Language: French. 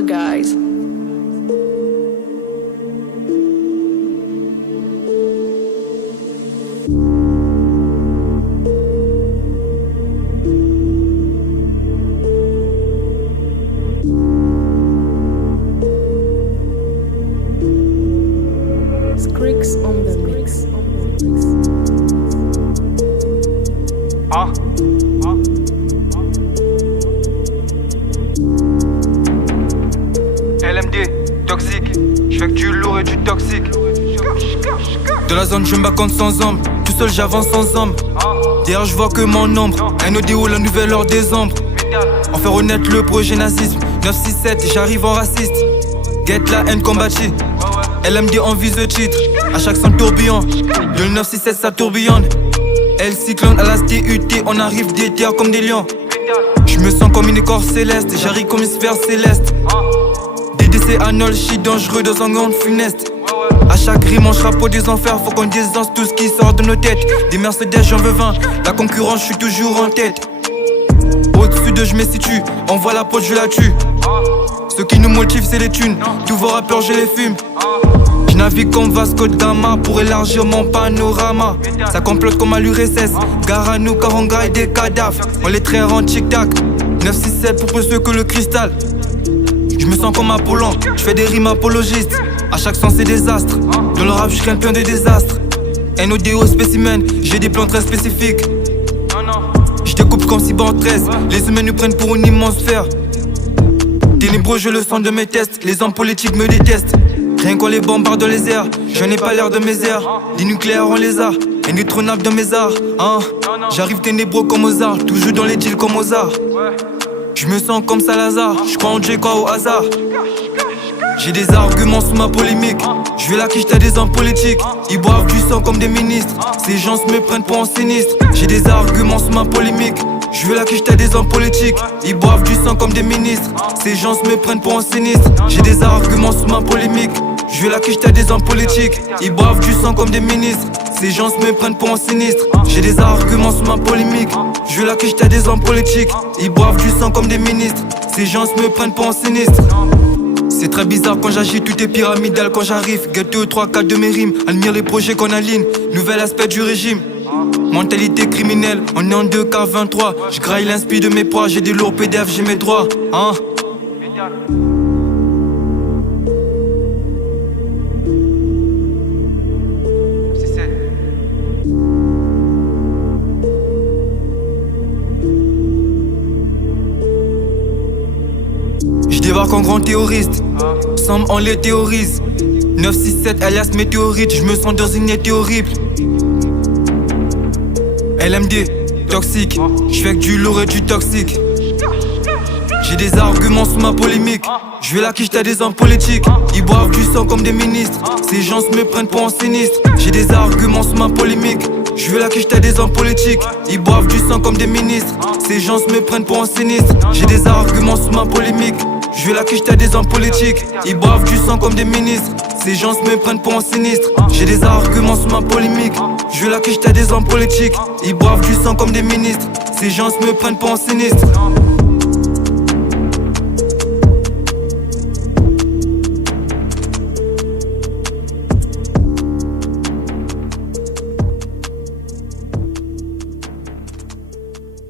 Poltergeist. Skrillex on the mix. LMD, toxique, je fais que du lourd et du toxique. De la zone je me bats contre sans hommes, tout seul j'avance sans hommes. Derrière je vois que mon ombre, NODO la nouvelle heure des ombres. En faire honnête le projet nazisme, 967 j'arrive en raciste. Get la haine combattue, LMD en vise le titre, à chaque son tourbillon. Le 967 ça tourbillonne. L cyclone à la TUT, on arrive des terres comme des lions. Je me sens comme une écorce céleste, j'arrive comme une sphère céleste. DDC Arnold, je suis dangereux dans un monde funeste. A chaque rime on chapeau des enfers, faut qu'on désance tout ce qui sort de nos têtes. Des Mercedes j'en veux 20, la concurrence je suis toujours en tête. Au-dessus de je me situe, on voit la pote je la tue. Ce qui nous motive c'est les thunes, tous vos rappeurs je les fume. Je navigue comme Vasco da Gama pour élargir mon panorama. Ça complote comme à l'URSS, gare à nous car on graille des cadavres. On les traire en tic-tac, 967 pour plus que le cristal. Je me sens comme Apollon, je fais des rimes apologistes. À chaque sens c'est désastre, dans le rap je crains plein de désastres. NODO spécimen, j'ai des plans très spécifiques. Je découpe comme Cyber 13, les humains nous prennent pour une immense sphère. Ténébreux je le sens de mes tests, les hommes politiques me détestent. Rien qu'on les bombarde dans les airs, je n'ai pas l'air de mes airs. Les nucléaires on les a, indétrônables dans mes arts. J'arrive ténébreux comme Mozart, toujours dans les deals comme Mozart. Je me sens comme Salazar, je crois en Dieu, quoi au hasard. J'ai des arguments sous ma polémique, je vais la quiche, t'as des hommes politiques. Ils boivent du sang comme des ministres, ces gens se me prennent pour un sinistre. J'ai des arguments sous ma polémique, je vais la quiche, t'as des hommes politiques. Ils boivent du sang comme des ministres, ces gens se me prennent pour un sinistre. J'ai des arguments sous ma polémique, je vais la quiche, t'as des hommes politiques. Ils boivent du sang comme des ministres, ces gens se me prennent pour un sinistre. J'ai des arguments sous ma polémique, je vais la quiche, t'as des hommes politiques. Ils boivent du sang comme des ministres, ces gens se me prennent pour un sinistre. C'est très bizarre quand j'agis, tout est pyramidal quand j'arrive. Gâteau 3-4 de mes rimes, admire les projets qu'on aligne. Nouvel aspect du régime, mentalité criminelle, on est en 2K23. Je graille l'inspi de mes poids, j'ai des lourds PDF, j'ai mes droits. Je débarque en grand théoriste, ensemble on les théorise. 967 alias météorite, je me sens dans une été horrible. LMD, toxique, je fais que du lourd et du toxique. J'ai des arguments sous ma polémique, je vais la quiche, t'as des hommes politiques. Ils boivent du sang comme des ministres, ces gens se me prennent pour un sinistre. J'ai des arguments sous ma polémique, je vais la quiche, t'as des hommes politiques. Ils boivent du sang comme des ministres, ces gens se me prennent pour un sinistre. J'ai des arguments sous ma polémique, je vais la quiche, t'as des hommes politiques. Ils boivent du sang comme des ministres, ces gens se me prennent pour un sinistre. J'ai des arguments sous ma polémique, je vais la quiche, t'as des hommes politiques. Ils boivent du sang comme des ministres, ces gens se me prennent pour un sinistre.